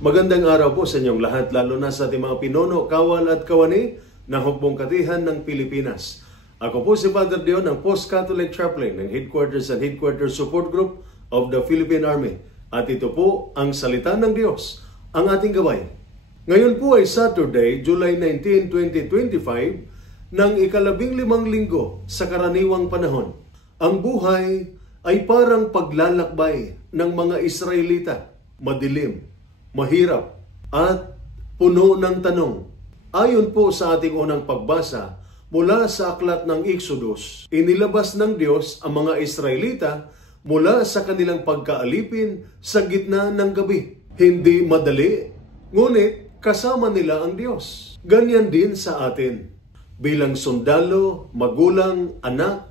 Magandang araw po sa inyong lahat, lalo na sa ating mga pinuno, kawal at kawani ng Hukbong Katihan ng Pilipinas. Ako po si Father Dion ng Post-Catholic Chaplain ng Headquarters and Headquarters Support Group of the Philippine Army. At ito po ang salita ng Diyos, ang ating gabay. Ngayon po ay Saturday, July 19, 2025, ng ika-15 linggo sa karaniwang panahon. Ang buhay ay parang paglalakbay ng mga Israelita, madilim, mahirap at puno ng tanong. Ayon po sa ating unang pagbasa mula sa aklat ng Exodus, inilabas ng Diyos ang mga Israelita mula sa kanilang pagkaalipin sa gitna ng gabi. Hindi madali, ngunit kasama nila ang Diyos. Ganyan din sa atin. Bilang sundalo, magulang, anak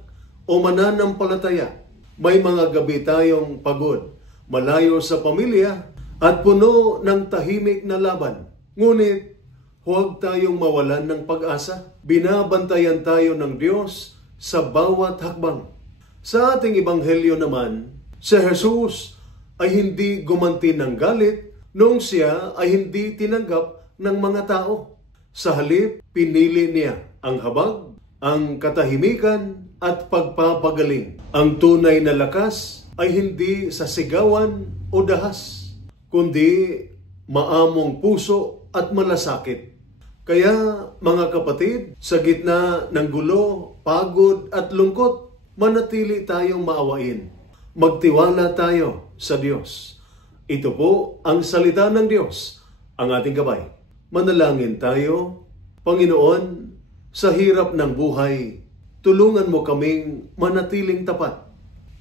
o mananampalataya, may mga gabi tayong pagod, malayo sa pamilya, at puno ng tahimik na laban. Ngunit, huwag tayong mawalan ng pag-asa. Binabantayan tayo ng Diyos sa bawat hakbang. Sa ating ebanghelyo naman, si Jesus ay hindi gumanti ng galit noong siya ay hindi tinanggap ng mga tao. Sa halip, pinili niya ang habag, ang katahimikan at pagpapagaling. Ang tunay na lakas ay hindi sa sigawan o dahas, kundi maamong puso at malasakit. Kaya mga kapatid, sa gitna ng gulo, pagod at lungkot, manatili tayong maawain. Magtiwala tayo sa Diyos. Ito po ang salita ng Diyos, ang ating gabay. Manalangin tayo. Panginoon, sa hirap ng buhay, tulungan mo kaming manatiling tapat,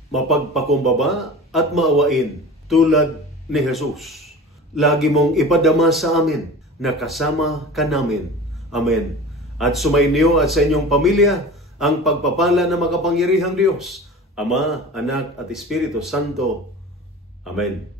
mapagpakumbaba at maawain tulad ni Jesus. Lagi mong ipadama sa amin na kasama ka namin. Amen. At sumainyo at sa inyong pamilya ang pagpapala ng makapangyarihang Diyos, Ama, Anak at Espiritu Santo. Amen.